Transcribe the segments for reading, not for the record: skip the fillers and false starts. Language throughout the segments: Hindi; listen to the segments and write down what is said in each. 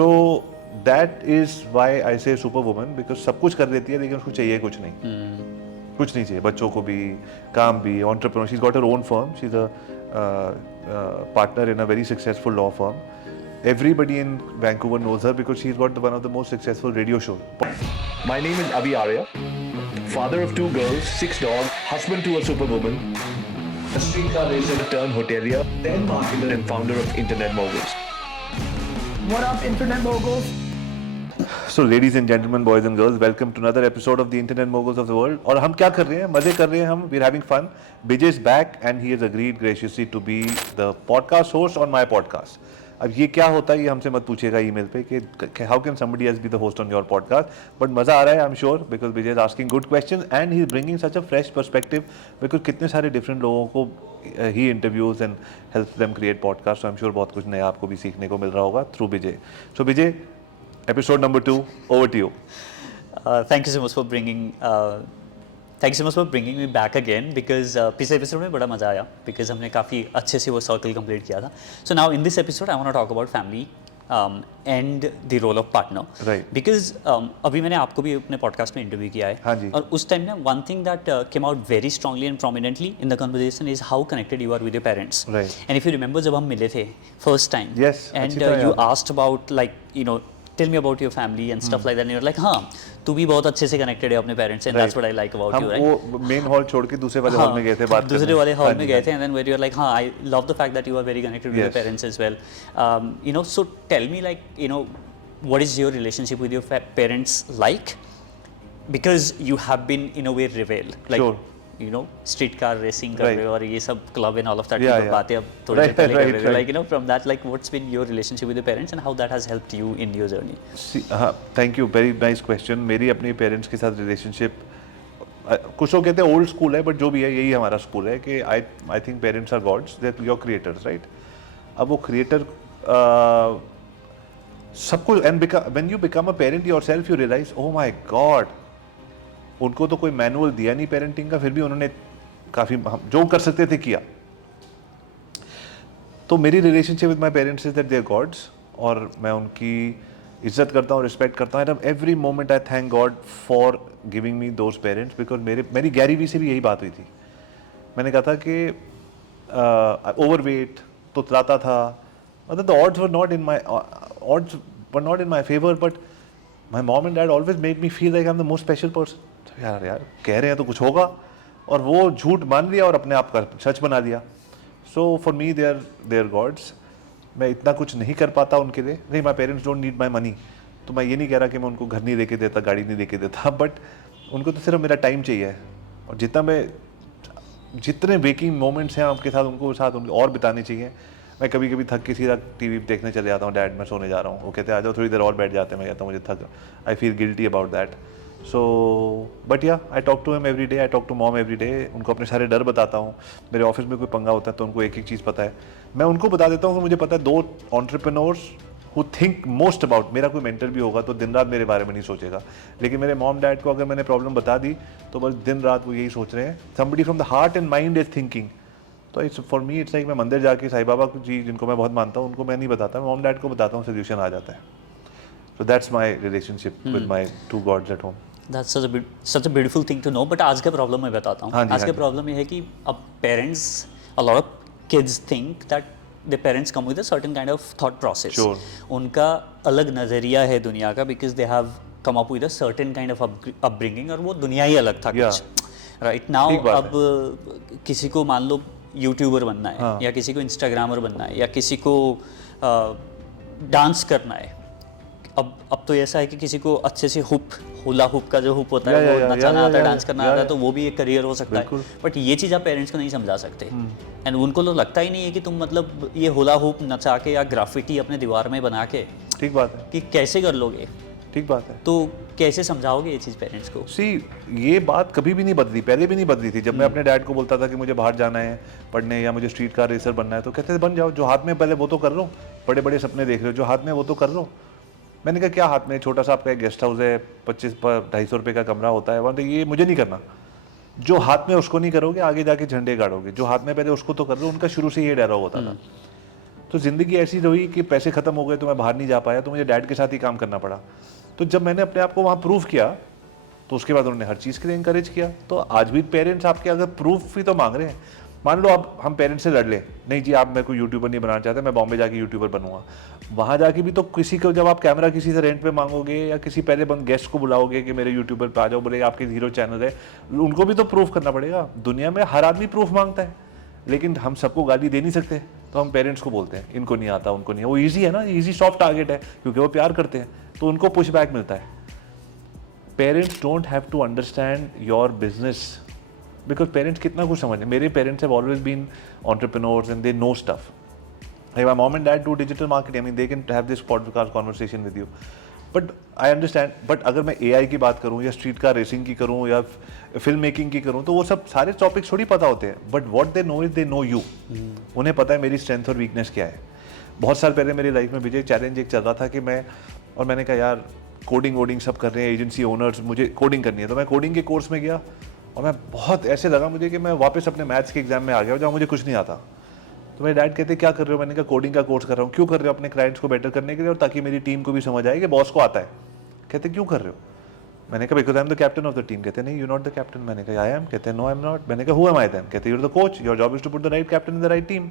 So that is why I से सुपर वुमन, बिकॉज सब कुछ कर देती है लेकिन उसको चाहिए कुछ नहीं. कुछ नहीं चाहिए, बच्चों को भी, काम भी, entrepreneur. She is got her own firm. She is a partner in a very successful law firm. Everybody in Vancouver knows her because she's got one of the most successful radio shows. My name is Avi Arya, father of 2 girls, 6 dogs, husband to a superwoman, a streetcar racer turned hotelier, then marketer and founder of Internet Moguls. What up, Internet Moguls? So ladies and gentlemen, boys and girls, welcome to another episode of the Internet Moguls of the world. और हम क्या कर रहे हैं? मजे कर रहे हैं हम. We're having fun. Bijay is back and he has agreed graciously to be the podcast host on my podcast. अब ये क्या होता है ये हमसे मत पूछिएगा ईमेल पे कि how can somebody else be the host on your podcast. But मज़ा आ रहा है, I am sure, because Vijay is asking good question and he is bringing such a fresh perspective. Because कितने सारे डिफरेंट लोगों को he interviews and help them create podcast. I am sure बहुत कुछ नया आपको भी सीखने को मिल रहा होगा through Vijay. So Vijay, episode number 2, over to you. Thank you so much for bringing me back again because पिछले एपिसोड में बड़ा मज़ा आया because हमने काफ़ी अच्छे से वो सर्कल कंप्लीट किया था. So now in this episode I want to talk about family and the role of partner. Right. Because अभी मैंने आपको भी अपने पॉडकास्ट में इंटरव्यू किया है. हाँ जी. और उस टाइम ना one thing that came out very strongly and prominently in the conversation is how connected you are with your parents. Right. And if you remember जब हम मिले थे first time. Yes. And you asked about like tell me about your family and stuff like that and you're like हाँ तू भी बहुत अच्छे से कनेक्टेड है अपने parents and that's what I like about you, right? हम वो मेन हॉल छोड़ के दूसरे वाले हॉल में गए थे बात करने. दूसरे वाले हॉल में गए थे and then where you're like हाँ I love the fact that you are very connected with your parents as well. So tell me like what is your relationship with your parents like, because you have been in a way revealed like sure. street car racing कर रहे हो और ये सब club and all of that बातें अब थोड़ी right, पहले कर right, रहे हो like from that like what's been your relationship with your parents and how that has helped you in your journey? हाँ, thank you, very nice question. मेरी अपने पेरेंट्स के साथ रिलेशनशिप कुछ लोग कहते हैं ओल्ड स्कूल है, बट जो भी है यही हमारा स्कूल है कि I think parents are gods, they are your creators, right? अब वो क्रिएटर सब कुछ, and when you become a parent yourself you realize oh my god, उनको तो कोई मैनुअल दिया नहीं पेरेंटिंग का, फिर भी उन्होंने काफ़ी जो कर सकते थे किया. तो मेरी relationship with my parents is that they are gods, और मैं उनकी इज्जत करता हूँ, रिस्पेक्ट करता हूँ. And every moment I thank god for giving me those parents, because मेरी गैरी वी से भी यही बात हुई थी. मैंने कहा था कि ओवर वेट तो चलाता था, मतलब the odds were not in my favor, but my mom and dad always made me feel like I'm the most special person. तो यार कह रहे हैं तो कुछ होगा, और वो झूठ मान लिया और अपने आप का सच बना दिया. So for me they are gods. मैं इतना कुछ नहीं कर पाता उनके लिए. नहीं, my parents don't need my money. तो मैं ये नहीं कह रहा कि मैं उनको घर नहीं दे के देता, गाड़ी नहीं दे के देता, बट उनको तो सिर्फ मेरा टाइम चाहिए. और जितने वेकिंग मोमेंट्स हैं आपके साथ, उनको साथ उनके और बिताने चाहिए. मैं कभी कभी थक के सीधा टीवी देखने चले जाता हूँ, डैड मैं सोने जा रहा हूँ, वो कहते हैं आ जाओ थोड़ी देर और बैठ जाते हैं. मैं कहता हूँ मुझे थक, I feel guilty about that. So but yeah I talk to him every day, I talk to mom every day. उनको अपने सारे डर बताता हूँ. मेरे ऑफिस में कोई पंगा होता है तो उनको एक एक चीज़ पता है. मैं उनको बता देता हूँ कि मुझे पता है 2 entrepreneurs who think most about, मेरा कोई मेंटर भी होगा तो दिन रात मेरे बारे में नहीं सोचेगा, लेकिन मेरे मॉम डैड को अगर मैंने प्रॉब्लम बता दी तो बस दिन रात वो यही सोच रहे हैं. Somebody from the heart and mind is thinking. तो it's for me it's like मैं मंदिर जाके साईं बाबा जी जिनको मैं बहुत मानता हूँ उनको मैं नहीं बताता, मैं मॉम डैड को बताता हूँ, सोल्यूशन आ जाता है. So that's my relationship with my 2 gods at home. That's such a beautiful thing to know. But आज का प्रॉब्लम मैं बताता हूँ. आज का प्रॉब्लम ये है कि अब parents, a lot of kids think that their parents come with a certain kind of thought process. Sure. उनका अलग नज़रिया है दुनिया का, because they have come up with a certain kind of upbringing, और वो दुनिया ही अलग था कुछ. Right now अब किसी को मान लो यूट्यूबर बनना है, या किसी को इंस्टाग्रामर बनना है, या किसी को डांस करना है. अब तो ऐसा है कि किसी को अच्छे से हुला हुप का जो हुप होता है वो नचाना आता है, डांस करना आता है, तो वो भी एक करियर हो सकता है. बट ये चीज़ आप पेरेंट्स को नहीं समझा सकते. एंड उनको तो लगता ही नहीं है कि तुम मतलब ये हुला हुप नचा के या ग्राफिटी अपने दीवार में बना के, ठीक बात है, कि कैसे कर लोगे. ठीक बात है. तो कैसे समझाओगे ये चीज़ पेरेंट्स को? ये बात कभी भी नहीं बदली, पहले भी नहीं बदली थी. जब मैं अपने डैड को बोलता था कि मुझे बाहर जाना है पढ़ने, या मुझे स्ट्रीट कार रेसर बनना है, तो कहते थे बन जाओ, जो हाथ में पहले वो तो कर लो. बड़े बड़े सपने देख रहे हो, जो हाथ में वो तो कर लो. मैंने कहा क्या हाथ में, छोटा सा आपका एक गेस्ट हाउस है, 25-250 रुपये का कमरा होता है वहाँ, तो ये मुझे नहीं करना. जो हाथ में उसको नहीं करोगे आगे जाके झंडे गाड़ोगे, जो हाथ में पहले उसको तो कर लो. उनका शुरू से ये डरा होता था. तो ज़िंदगी ऐसी रही कि पैसे ख़त्म हो गए तो मैं बाहर नहीं जा पाया, तो मुझे डैड के साथ ही काम करना पड़ा। तो जब मैंने अपने आप को वहाँ प्रूव किया तो उसके बाद उन्होंने हर चीज़ के लिए इंकरेज किया। तो आज भी पेरेंट्स आपके अगर प्रूफ भी तो मांग रहे हैं, मान लो अब हम पेरेंट्स से लड़ ले, नहीं जी आप मेरे को यूट्यूबर नहीं बनाना चाहते, मैं बॉम्बे जाके यूट्यूबर बनूंगा। वहाँ जाके भी तो किसी को, जब आप कैमरा किसी से रेंट पे मांगोगे या किसी पहले गेस्ट को बुलाओगे कि मेरे यूट्यूबर पे आ जाओ, बोले आपके हीरो चैनल है, उनको भी तो प्रूफ करना पड़ेगा। दुनिया में हर आदमी प्रूफ मांगता है, लेकिन हम सबको गाली दे नहीं सकते, तो हम पेरेंट्स को बोलते हैं इनको नहीं आता, उनको नहीं। वो ईजी है ना, ईजी सॉफ्ट टारगेट है, क्योंकि वो प्यार करते हैं तो उनको पुश बैक मिलता है। Parents don't have to understand your business, because parents कितना कुछ समझ। मेरे parents have always been entrepreneurs and they know stuff. Like my mom and dad do digital marketing. I mean, they can have this podcast conversation with you. But I understand. But अगर मैं AI की बात करूँ या स्ट्रीट कार रेसिंग की करूँ या फिल्म मेकिंग की करूँ, तो वो सब सारे टॉपिक्स थोड़ी पता होते हैं। But what they know is they know you. उन्हें पता है मेरी स्ट्रेंथ और वीकनेस क्या है। बहुत साल पहले मेरी लाइफ में विजय चैलेंज एक चल रहा था कि मैंने कहा यार कोडिंग वोडिंग सब कर रहे हैं, एजेंसी ओनर्स, मुझे कोडिंग करनी है। तो मैं कोडिंग के कोर्स में गया और मैं बहुत ऐसे लगा मुझे कि मैं वापस अपने मैथ्स के एग्जाम में आ गया जहाँ मुझे कुछ नहीं आता। तो मेरे डैड कहते क्या कर रहे हो? मैंने कहा कोडिंग का कोर्स कर रहा हूँ। क्यों कर रहे हो? अपने क्लाइंट्स को बेटर करने के लिए और ताकि मेरी टीम को भी समझ आए कि बॉस को आता है। कहते क्यों कर रहे हो? मैंने कहा because I am the captain of the team. कहते नहीं, यू नॉट द कैप्टन। मैंने कहा आई एम। कहते नो आई एम नॉट। मैंने कहा हु एम आई देन? कहते you are the coach, your job is to put the right captain in the right team.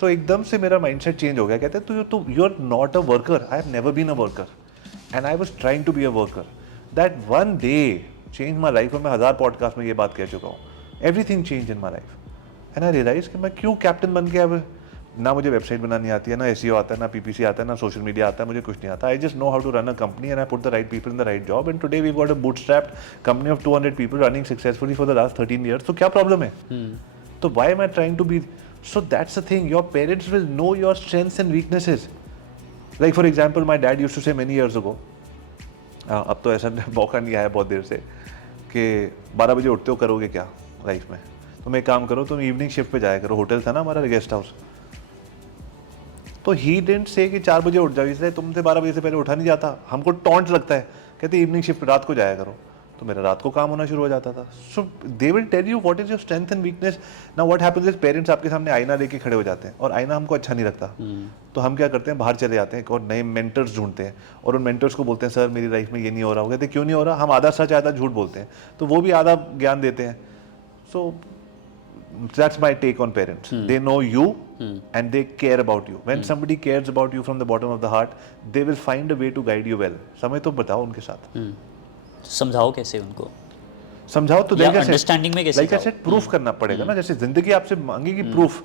So एकदम से मेरा माइंडसेट चेंज हो गया। कहते तू you are not a worker, I have never been a worker and I was trying to be a worker. That one day change my life. और मैं 1000 पॉडकास्ट में ये बात कह चुका हूँ। Everything change in my life and I realize कि मैं क्यों कैप्टन बन के, अब ना मुझे वेबसाइट बनानी आती है, ना SEO आता है, ना PPC आता है, ना सोशल मीडिया आता है, मुझे कुछ नहीं आता। I just know how to run a company and I put the right people in the right job and today we got a bootstrapped company of 200 people running successfully for the last 13 years। तो क्या प्रॉब्लम है? तो why am I trying to be? So that's the thing, your parents will know your strengths and weaknesses. Like for example my dad used to से मेनी ईयर्स अगो, अब तो ऐसा मौका नहीं आया बहुत देर से, कि 12 बजे उठते हो, करोगे क्या लाइफ में? तुम एक काम करो, तुम इवनिंग शिफ्ट पे जाया करो। होटल था ना हमारा, गेस्ट हाउस। तो ही डिडंट से कि 4 बजे उठ जाओ, इसलिए तुमसे 12 बजे से पहले उठा नहीं जाता। हमको टॉन्ट लगता है, कहते इवनिंग शिफ्ट रात को जाया करो। तो मेरा रात को काम होना शुरू हो जाता था। So they will tell you what is your strength and weakness. Now what happens is parents आपके सामने आईना लेके खड़े हो जाते हैं और आईना हमको अच्छा नहीं लगता। तो हम क्या करते हैं, बाहर चले जाते हैं और नए मेंटर्स ढूंढते हैं और उन मेंटर्स को बोलते हैं सर मेरी लाइफ में ये नहीं हो रहा। हो कहते क्यों नहीं हो रहा? हम आधा सच आधा झूठ बोलते हैं, तो वो भी आधा ज्ञान देते हैं। सो that's my take on parents. They know you and they care about you. When somebody cares about you from the bottom of the heart, they will find a way to guide you well. समय तो बताओ उनके साथ। समझाओ कैसे उनको? समझाओ तो या अंडरस्टैंडिंग में कैसे? लाइक आई सेड, प्रूफ करना पड़ेगा ना। जैसे जिंदगी आपसे मांगेगी प्रूफ,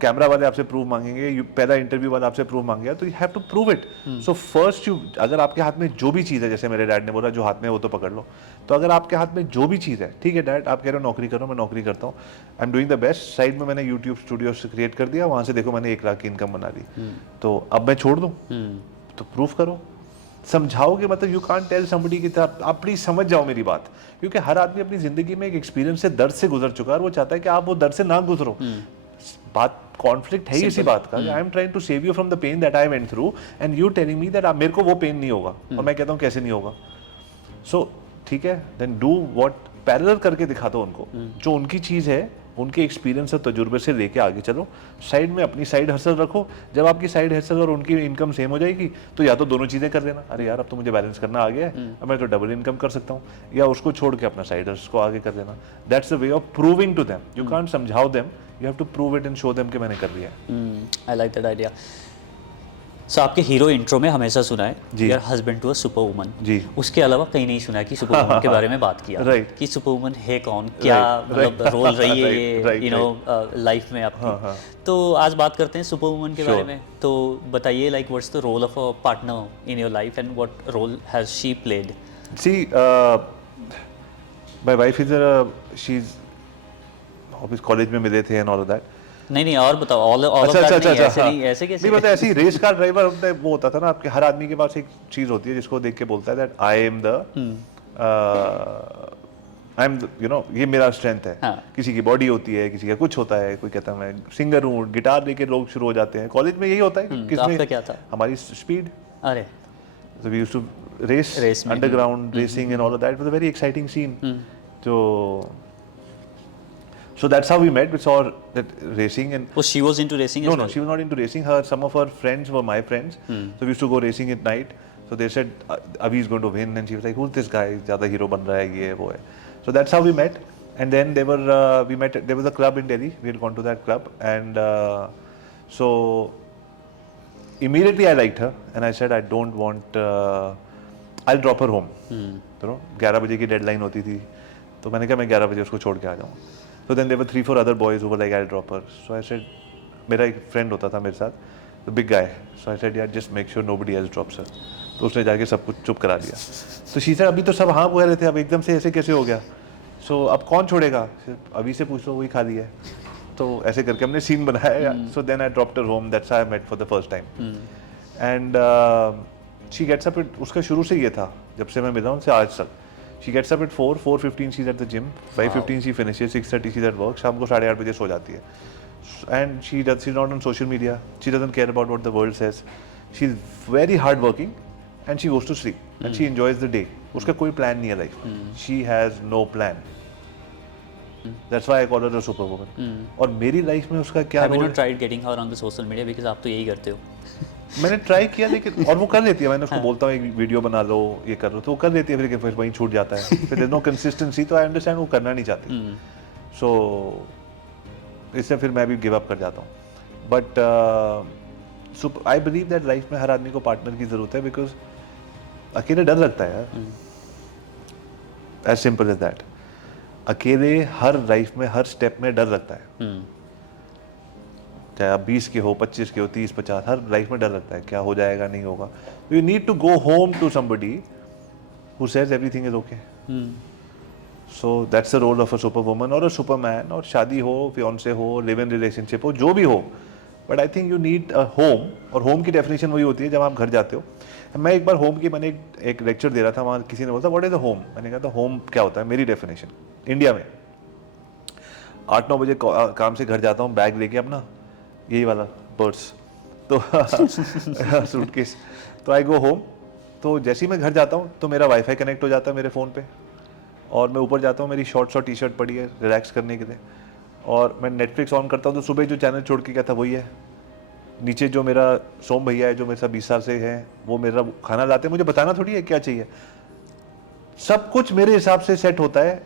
कैमरा वाले आपसे प्रूफ मांगेंगे, पहला इंटरव्यू वाला आपसे प्रूफ मांगेगा, तो you have to prove it. So first you, अगर आपके हाथ में जो भी चीज़ है, जैसे मेरे डैड ने बोला जो हाथ में वो तो पकड़ लो। तो अगर आपके हाथ में जो भी चीज़ है, ठीक है डैड आप कह रहे हो नौकरी करो, मैं नौकरी करता हूँ, I am doing the best. Side में मैंने यूट्यूब स्टूडियो क्रिएट कर दिया, वहाँ से देखो मैंने 1 लाख की इनकम बना ली, तो अब मैं छोड़ दूँ? तो प्रूफ करो, समझाओगे। मतलब यू कांट टेल समबडी की तरह। आप प्लीज समझ जाओ मेरी बात, क्योंकि हर आदमी अपनी जिंदगी में एक एक्सपीरियंस से, दर्द से गुजर चुका है और वो चाहता है कि आप वो दर्द से ना गुजरो। बात कॉन्फ्लिक्ट है इसी बात का। I am trying to save you from the pain that I went through and you telling me that मेरे को वो पेन नहीं होगा, और मैं कहता हूँ कैसे नहीं होगा। सो ठीक है, देन डू व्हाट, पैरेलल करके दिखा दो उनको। जो उनकी चीज़ है, उनके एक्सपीरियंस और तजुर्बे से लेके आगे चलो। साइड में अपनी साइड हसल रखो। जब आपकी साइड हसल और उनकी इनकम सेम हो जाएगी, तो या तो दोनों चीज़ें कर लेना, अरे यार अब तो मुझे बैलेंस करना आ गया है, अब मैं तो डबल इनकम कर सकता हूँ, या उसको छोड़ के अपना साइड हसल को आगे कर लेना। That's the way of proving to them. You can't समझाओ them, you have to prove it and show them कि मैंने कर लिया है। I like that idea. So आपके हीरो इंट्रो में हमेशा सुना है your husband to a super woman. जी। उसके अलावा कहीं नहीं सुना है कि सुपर वुमन के बारे में बात किया। राइट। कि सुपर वुमन है कौन, क्या मतलब रोल रही है ये यू नो लाइफ में आपकी। तो आज बात करते हैं सुपर वुमन के बारे में। तो बताइए like what's the role of a partner in your life and what role has she played? See my wife is she is office college में मिले थे एंड ऑल ऑफ दैट। नहीं और बताओ ऑल ऑफ दैट नहीं, ऐसे नहीं, ऐसे कैसे? नहीं, मतलब ऐसी रेस कार ड्राइवर होता है, वो होता था ना आपके, हर आदमी के पास एक चीज होती है जिसको देख के बोलता है that I am you know ये मेरा स्ट्रेंथ है। हाँ। किसी की बॉडी होती है, किसी का कुछ होता है, कोई कहता है मैं सिंगर हूँ, गिटार लेके लोग शुरू हो जाते हैं। कॉलेज में यही होता है। तो आपका क्या था? हमारी स्पीड। अरे So we used to race underground racing and all of that. It was a very exciting scene. तो So that's how we met. We saw that racing and Oh, she was into racing no, as no, well? she was not into racing. Some of her friends were my friends. So we used to go racing at night. So they said, Avi is going to win. And she was like, who's this guy? ज़्यादा hero बन रहा है, ये वो है. So that's how we met. And then we met, there was a club in Delhi. We had gone to that club. And so immediately I liked her. And I said, I don't want, I'll drop her home. You know, 11 बजे की deadline होती थी. तो मैंने कहा मैं 11 बजे उसको छोड़ के आ जाऊँ. So then there were 3-4 other boys who were like, I'll drop her. So I said, मेरा एक friend होता था मेरे साथ, the big guy. So I said, yeah, just make sure nobody else drops her. तो उसने जाके सब कुछ चुप करा दिया. तो she said, अभी तो सब हाँ बोल रहे थे, अब एकदम से ऐसे कैसे हो गया? So अब कौन छोड़ेगा? अभी से पूछ लो, वही खाली है. तो ऐसे करके हमने सीन बनाया. So then I dropped her home. That's how I met for the first time. And she gets up at, उसका शुरू से ये था, जब से मैं मिला उनसे आज तक. She gets up at 4:15 she's at the gym. 5:15 she finishes. 6:30 she's at work. शाम को 8:30 बजे सो जाती है. And she's not on social media. She doesn't care about what the world says. She's very hardworking, and she goes to sleep. And she enjoys the day. उसका कोई plan नहीं है life. She has no plan. That's why I call her a superwoman. और मेरी life में उसका क्या Have you role? not tried getting her on the social media because आप तो यही करते हो? मैंने ट्राई किया लेकिन और वो कर लेती है. मैंने उसको बोलता हूँ एक वीडियो बना लो, ये कर लो, तो वो कर लेती है. फिर वहीं छूट जाता है. फिर देयर नो कंसिस्टेंसी. तो आई अंडरस्टैंड वो करना नहीं चाहती. सो इससे फिर मैं भी गिव अप कर जाता हूँ. But I believe that life में हर आदमी को पार्टनर की जरूरत है, बिकॉज अकेले डर लगता है यार. As simple as that. अकेले हर लाइफ में हर स्टेप में डर लगता है. चाहे आप 20 के हो, 25 के हो, 30, 50, हर लाइफ में डर लगता है क्या हो जाएगा, नहीं होगा. You need to go home to somebody who says everything is okay. So that's the role of a super woman और अ सुपरमैन. और शादी हो, फियांसे हो, लिव इन रिलेशनशिप हो, जो भी हो, but I think you need a home. और होम की डेफिनेशन वही होती है जब आप घर जाते हो. मैं एक बार होम की मैंने एक लेक्चर दे रहा था, वहाँ किसी ने बोला व्हाट इज अ होम. मैंने कहा था होम क्या होता है. मेरी डेफिनेशन इंडिया में 8-9 बजे काम से घर जाता हूँ, बैग लेके अपना, यही वाला पर्स, तो सूटकेस. तो आई गो होम. तो जैसे ही मैं घर जाता हूँ तो मेरा वाईफाई कनेक्ट हो जाता है मेरे फ़ोन पे, और मैं ऊपर जाता हूँ, मेरी शॉर्ट्स और टी शर्ट पड़ी है रिलैक्स करने के लिए, और मैं नेटफ्लिक्स ऑन करता हूँ. तो सुबह जो चैनल छोड़ के गया था वही है. नीचे जो मेरा सोम भैया है जो मेरे साथ 20 साल से है, वो मेरा खाना लाते हैं. मुझे बताना थोड़ी है क्या चाहिए. सब कुछ मेरे हिसाब से सेट होता है.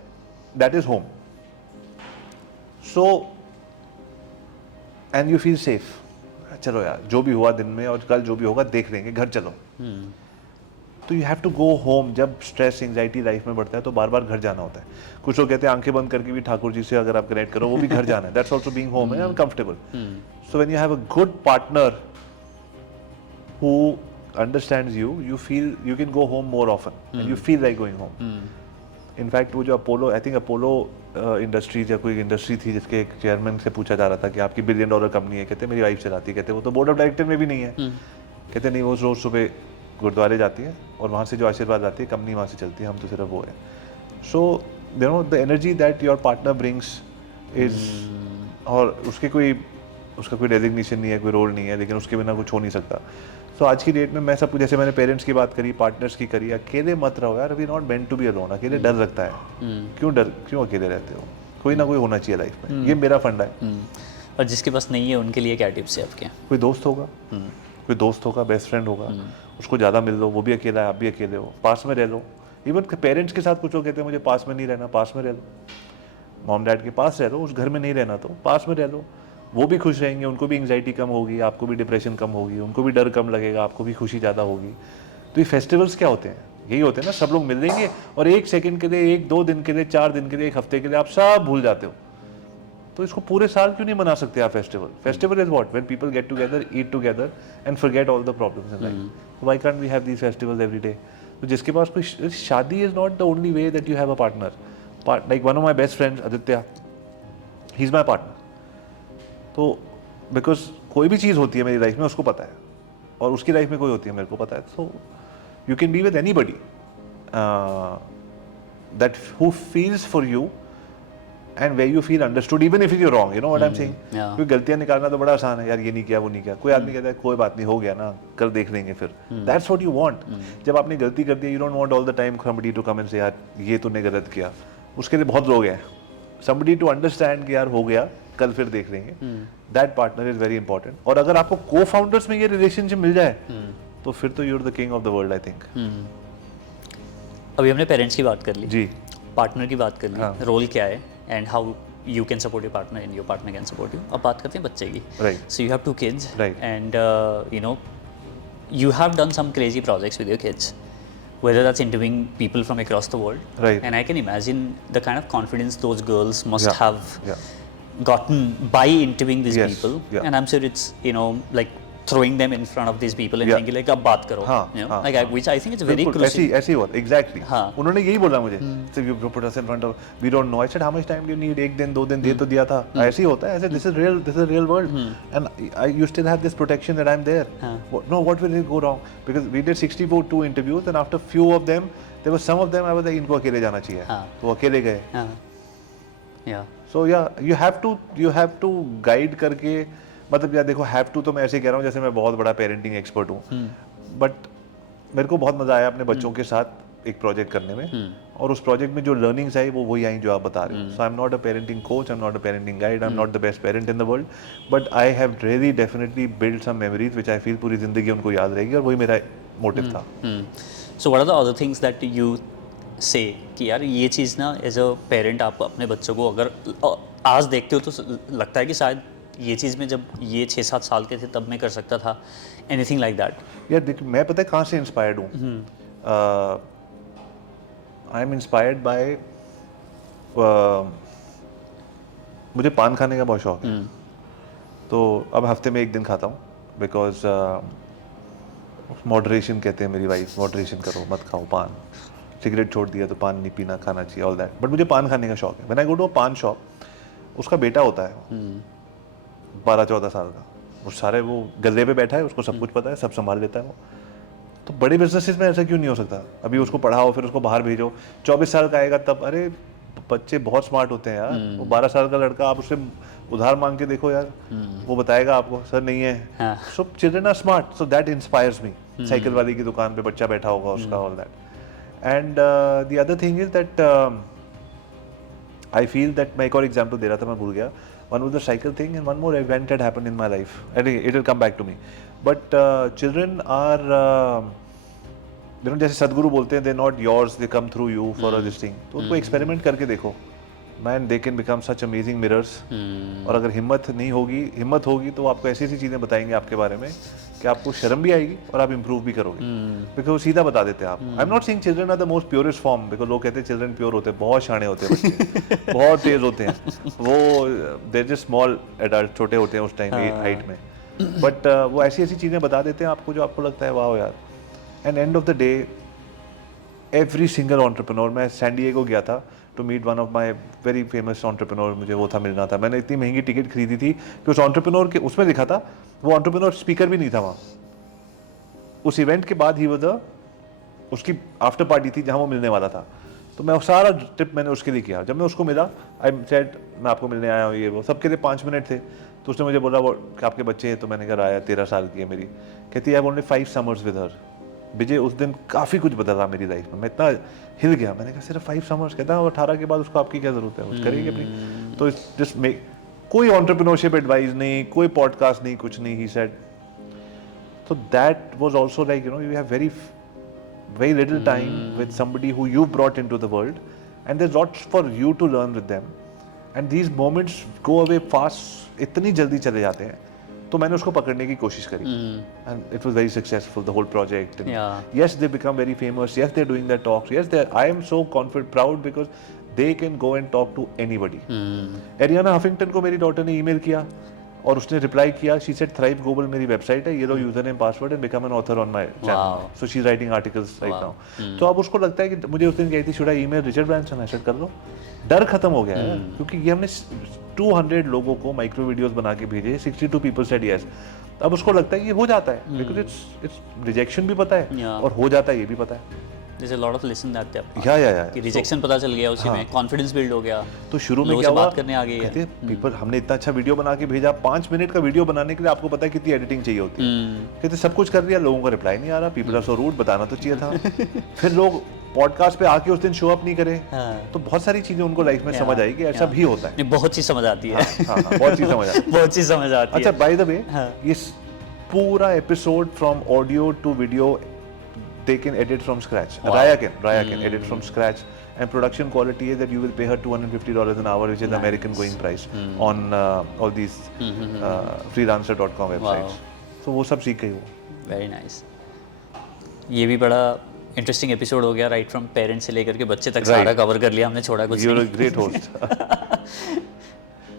That is home. So and you feel safe. चलो यार जो भी हुआ दिन में और कल जो भी होगा देख लेंगे, घर चलो. तो you have to go home. जब स्ट्रेस एंजाइटी लाइफ में बढ़ता है तो बार बार घर जाना होता है. कुछ लोग कहते हैं आंखें बंद करके भी ठाकुर जी से अगर आप कनेक्ट करो, वो भी घर जाना है. That's also being home and uncomfortable. So when you have a good partner who understands you, you feel you can go home more often and you feel like going home. In fact वो जो Apollo, I think Apollo industries या कोई इंडस्ट्री थी जिसके एक चेयरमैन से पूछा जा रहा था कि आपकी $1 बिलियन कंपनी है. कहते मेरी वाइफ चलाती है. कहते वो तो बोर्ड ऑफ डायरेक्टर में भी नहीं है. कहते नहीं, वो रोज़ सुबह गुरुद्वारे जाती है और वहाँ से जो आशीर्वाद आती है कंपनी वहाँ से चलती है, हम तो सिर्फ वो है. So you know the energy that your partner brings is, और उसका कोई डेजिग्नेशन नहीं है, कोई रोल नहीं है, लेकिन उसके बिना कुछ हो नहीं सकता. सो आज की डेट में मैं सब कुछ, जैसे मैंने पेरेंट्स की बात करी, पार्टनर्स की करी, अकेले मत रहो यार. We not meant to be alone. अकेले डर लगता है. क्यों अकेले रहते हो. कोई ना कोई होना चाहिए लाइफ में. ये मेरा फंडा है. और जिसके पास नहीं है उनके लिए क्या टिप्स है आपके? कोई दोस्त होगा, बेस्ट फ्रेंड होगा, उसको ज़्यादा मिल लो. वो भी अकेला है, आप भी अकेले हो, पास में रह लो. इवन पेरेंट्स के साथ कुछ लोग कहते हैं मुझे पास में नहीं रहना. पास में रह लो. मॉम डैड के पास रह लो. उस घर में नहीं रहना तो पास में रह लो. वो भी खुश रहेंगे, उनको भी एंग्जाइटी कम होगी, आपको भी डिप्रेशन कम होगी, उनको भी डर कम लगेगा, आपको भी खुशी ज़्यादा होगी. तो ये फेस्टिवल्स क्या होते हैं? यही होते हैं ना, सब लोग मिल लेंगे और 1 सेकंड के लिए, 1-2 दिन के लिए, 4 दिन के लिए, 1 हफ्ते के लिए आप सब भूल जाते हो. तो इसको पूरे साल क्यों नहीं मना सकते आप festival? Festival is what? When people get together, eat together and forget all the problems in life. Why can't we have these festivals every day? तो जिसके पास कोई, शादी is not the only way that you have a partner. Like one of my best friends Aditya, he is my partner. तो बिकॉज कोई भी चीज़ होती है मेरी लाइफ में उसको पता है, और उसकी लाइफ में कोई होती है मेरे को पता है. So you can be with anybody that who feels for you and where you feel understood even if you're wrong, you know what I'm saying. क्योंकि गलतियां निकालना तो बड़ा आसान है यार, ये नहीं किया वो नहीं किया. कोई आदमी कहता है कोई बात नहीं, हो गया ना, कल देख लेंगे फिर. That's what you want. जब आपने गलती कर दी, you don't want all the time somebody to come and say यार ये तूने गलत किया. उसके लिए बहुत लोग हैं somebody to understand कि यार हो गया, कल फिर देख लेंगे, that partner is very important. और अगर आपको co-founders में ये relationship मिल जाए तो फिर तो you're the king of the world, I think. अभी हमने पेरेंट्स की बात कर ली, जी पार्टनर की बात कर ली, हाँ। रोल क्या है and how you can support your partner and your partner can support you. अब बात करते हैं बच्चे की. Right. So you have 2 kids Right. And you know you have done some crazy projects with your kids, whether that's interviewing people from across the world. Right. And I can imagine the kind of confidence those girls must Yeah, have yeah. gotten by interviewing these Yes, people. yeah. And I'm sure it's, you know, like throwing them in front of these people and Yeah. thinking like, अब बात करो. हाँ, You know, हाँ, like, which I think it's very बिल्कुल ऐसी crucial. ऐसी हुआ एग्जैक्टली. हाँ. उन्होंने यही बोला मुझे, so you put us in front of, we don't know. I said how much time do you need? 1 दिन 2 दिन दे तो दिया था. ऐसे ही होता है. I said this is real world, and you still have this protection that I'm there. हाँ. No, what will go wrong? Because we did 62 interviews, and after few of them, there were some of them I was like इनको अकेले जाना चाहिए. हाँ. तो अकेले गए. हाँ. Yeah. So yeah, you have to guide करके, मतलब यार देखो have to तो मैं ऐसे कह रहा हूँ जैसे मैं बहुत बड़ा पेरेंटिंग एक्सपर्ट हूँ, बट मेरे को बहुत मजा आया अपने बच्चों के साथ एक प्रोजेक्ट करने में, और उस प्रोजेक्ट में जो लर्निंग्स आई वो वही आई जो आप बता रहे हो. So I am not a parenting coach, I am not a parenting guide, I am not the best parent in the world, but I have really definitely build some memories which I feel पूरी जिंदगी उनको याद रहेगी, और वही मेरा मोटिव था. So what are the other things that you say कि यार ये चीज़ ना एज अ पेरेंट आप अपने बच्चों को अगर आज देखते हो तो लगता है कि शायद ये चीज़ में जब ये 6-7 साल के थे तब मैं कर सकता था, एनीथिंग लाइक दैट. यार देख, मैं पता है कहाँ से इंस्पायर्ड हूँ. आई एम इंस्पायर्ड बाय, मुझे पान खाने का बहुत शौक है. तो अब हफ्ते में 1 दिन खाता हूँ, बिकॉज मॉडरेशन कहते हैं मेरी वाइफ, मॉडरेशन करो, मत खाओ पान. सिगरेट छोड़ दिया तो पान नहीं पीना, खाना चाहिए, ऑल दैट. बट मुझे पान खाने का शौक है. When I go to a पान शॉप, उसका बेटा होता है 12-14 साल का, वो सारे वो गले पे बैठा है, उसको सब कुछ पता है, सब संभाल लेता है वो. तो बड़े बिजनेसेस में ऐसा क्यों नहीं हो सकता? अभी उसको पढ़ाओ, फिर उसको बाहर भेजो. 24 साल का आएगा तब, अरे बच्चे बहुत स्मार्ट होते हैं यार. वो 12 साल का लड़का, आप उससे उधार मांग के देखो यार, वो बताएगा आपको सर नहीं है. So children are smart, so that inspires me. Cycle वाली की दुकान पे बच्चा बैठा होगा उसका, all that. And the other thing is that I feel that, मैं एक और एग्जांपल दे रहा था, मैं भूल गया. One was the cycle thing, and one more event had happened in my life. Anyway, it will come back to me. But children are, you know, जैसे सदगुरु बोलते हैं, they're not yours, they come through you for this thing. तो उनको एक्सपेरिमेंट करके देखो. Man, they can become such amazing mirrors. और अगर हिम्मत होगी तो आपको ऐसी ऐसी चीज़ें बताएंगे आपके बारे में कि आपको शर्म भी आएगी और आप इम्प्रूव भी करोगे. बिकॉज वो सीधा बता देते हैं आप. I am not saying children are the most purest form, because लोग कहते हैं चिल्ड्रन प्योर होते हैं, बहुत शाणे होते हैं बच्चे, बहुत तेज होते हैं वो. देयर जस्ट स्मॉल एडल्ट, छोटे होते हैं उस टाइम हाइट में, बट वो ऐसी ऐसी चीज़ें बता देते हैं आपको जो आपको लगता है वाह यार. And end of the day every single entrepreneur, मैं सैन डिएगो गया था to meet one of my very famous entrepreneur, मुझे वो था मिलना था. मैंने इतनी महंगी टिकट खरीदी थी कि उस एंटरप्रेन्योर के उसमें लिखा था, वो एंटरप्रेन्योर स्पीकर भी नहीं था वहाँ. उस इवेंट के बाद ही वो उसकी आफ्टर पार्टी थी जहाँ वो मिलने वाला था. तो मैं सारा ट्रिप मैंने उसके लिए किया. जब मैं उसको मिला, आई सेड मैं आपको मिलने आया हूँ, ये वो. सबके लिए 5 मिनट थे. तो उसने मुझे बोला वो कि आपके बच्चे हैं? तो मैंने कहा आया 13 साल की है मेरी. कहती है ओनली 5 समर्स विद हर. विजय उस दिन काफ़ी कुछ बदला मेरी लाइफ में, मैं इतना हिल गया. मैंने कहा सिर्फ 5 समर्स? कहता है 18 के बाद उसको आपकी क्या ज़रूरत है, कुछ करेगी अपनी. तो जस्ट मेक, कोई एंटरप्रेन्योरशिप एडवाइस नहीं, कोई पॉडकास्ट नहीं, कुछ नहीं. He said, so that was also like, you know, you have very little time with somebody who you brought into the world, and there's lots for you to learn with them, and these moments go away fast, इतनी जल्दी चले जाते हैं. तो मैंने उसको पकड़ने की कोशिश करी, and it was very successful, the whole project. And yes, they become very famous. Yes, they're doing their talks. Yes, I am so confident, proud, because they can go and talk to anybody. Ariana Huffington को मेरी डॉटर ने ईमेल किया और उसने रिप्लाई किया. शी सेड थ्राइव ग्लोबल मेरी वेबसाइट है, ये लो user name password and become an author on my channel. So she is writing articles right now. तो अब उसको लगता है कि मुझे उस दिन कही थी should I email Richard Branson. ऐसा कर लो. डर खत्म हो गया है, क्योंकि ये हमने 200 लोगों को माइक्रो वीडियोस बना के भेजे, 62 पीपल सेड यस. अब उसको लगता है कि ये हो जाता है, बिकॉज इट्स रिजेक्शन भी पता है और हो जाता है ये भी पता है. There's a lot of lesson that there. या कि रिजेक्शन पता चल गया उसी में, कॉन्फिडेंस बिल्ड हो गया. तो शुरू में लोगों क्या से हुआ, बात करने आ गई है. कहते पीपल, हमने इतना अच्छा वीडियो बना के भेजा, 5 मिनट का वीडियो बनाने के लिए आपको पता है कितनी एडिटिंग चाहिए होती है. कहते सब कुछ कर लिया, लोगों का रिप्लाई नहीं आ रहा, पीपल आर सो रूड, बताना तो चाहिए था. फिर लोग पॉडकास्ट पे आके उस दिन शो अप नहीं करे हाँ। तो बहुत सारी चीजें उनको लाइफ में समझ आएगी, ऐसा भी होता है। नहीं, बहुत चीज समझ आती है। हाँ, बहुत चीज समझ आती है। बहुत चीज समझ आती अच्छा, है। बाय द वे, हाँ। ये पूरा episode from audio to video they can edit from scratch. Wow. Raya can edit from scratch, and production quality is that you will pay her $250 an hour, which is the American going price on all these freelancer.com websites. So वो सब सीख गई वो। Very nice. ये भी बड़ा इंटरेस्टिंग एपिसोड हो गया, राइट फ्रॉम पेरेंट्स से लेकर के बच्चे तक सारा कवर कर लिया हमने, छोड़ा कुछ You're नहीं। a great host.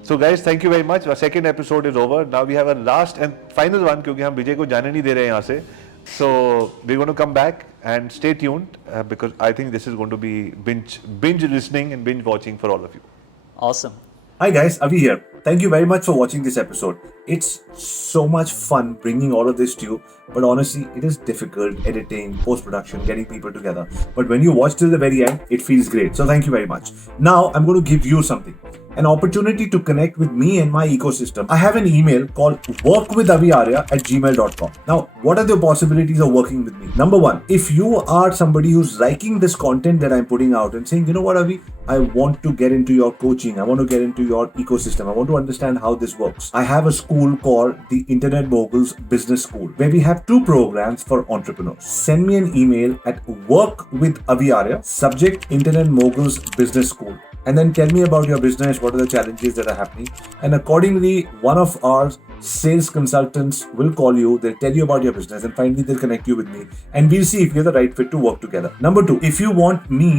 So guys, thank you very much. Our second episode is over. Now we have a last and final one, क्योंकि हम विजय को जाने नहीं दे रहे हैं यहाँ से. So we're going to come back and stay tuned because I think this is going to be binge listening and binge watching for all of you. Awesome. Hi guys, Avi here. Thank you very much for watching this episode. It's so much fun bringing all of this to you, but honestly, it is difficult editing, post-production, getting people together. But when you watch till the very end, it feels great. So thank you very much. Now, I'm going to give you something. An opportunity to connect with me and my ecosystem. I have an email called workwithaviarya@gmail.com. Now, what are the possibilities of working with me? Number one, if you are somebody who's liking this content that I'm putting out and saying, you know what, Avi, I want to get into your coaching. I want to get into your ecosystem. I want to understand how this works. I have a school called the Internet Moguls Business School, where we have 2 programs for entrepreneurs. Send me an email at workwithaviarya, subject Internet Moguls Business School. And then tell me about your business, what are the challenges that are happening. And accordingly, one of our sales consultants will call you, they'll tell you about your business, and finally they'll connect you with me. And we'll see if you're the right fit to work together. Number 2, if you want me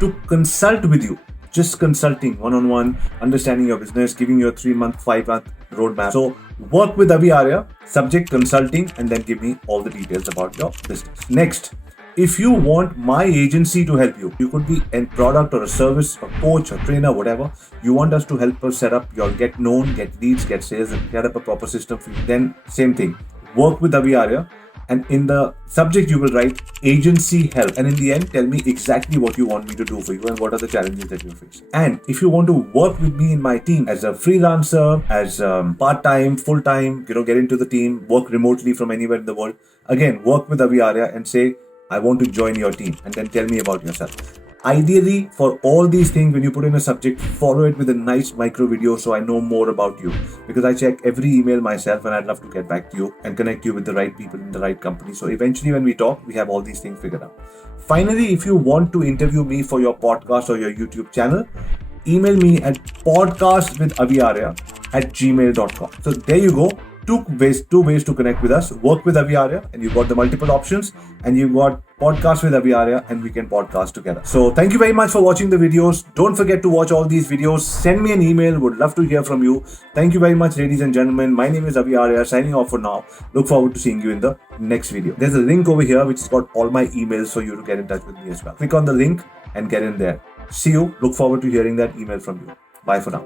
to consult with you, just consulting one-on-one, understanding your business, giving you a 3-month, 5-month roadmap. So work with Avi Arya, subject consulting, and then give me all the details about your business. Next, if you want my agency to help you, you could be a product or a service, a coach, a trainer, whatever. You want us to help us set up your get known, get leads, get sales, and set up a proper system for you. Then same thing, work with Avi Arya, and in the subject you will write agency help, and in the end tell me exactly what you want me to do for you and what are the challenges that you're facing. And if you want to work with me in my team as a freelancer, as part-time, full-time, get into the team, work remotely from anywhere in the world, again, work with Avi Arya and say, I want to join your team, and then tell me about yourself. Ideally, for all these things, when you put in a subject, follow it with a nice micro video so I know more about you, because I check every email myself and I'd love to get back to you and connect you with the right people in the right company. So eventually when we talk, we have all these things figured out. Finally, if you want to interview me for your podcast or your YouTube channel, email me at podcastwithaviarya@gmail.com. So there you go. Two ways to connect with us. Work with Avi Arya, and you've got the multiple options, and you've got podcast with Avi Arya, and we can podcast together. So thank you very much for watching the videos. Don't forget to watch all these videos. Send me an email. Would love to hear from you. Thank you very much, ladies and gentlemen. My name is Avi Arya, signing off for now. Look forward to seeing you in the next video. There's a link over here which has got all my emails for you to get in touch with me as well. Click on the link and get in there. See you. Look forward to hearing that email from you. Bye for now.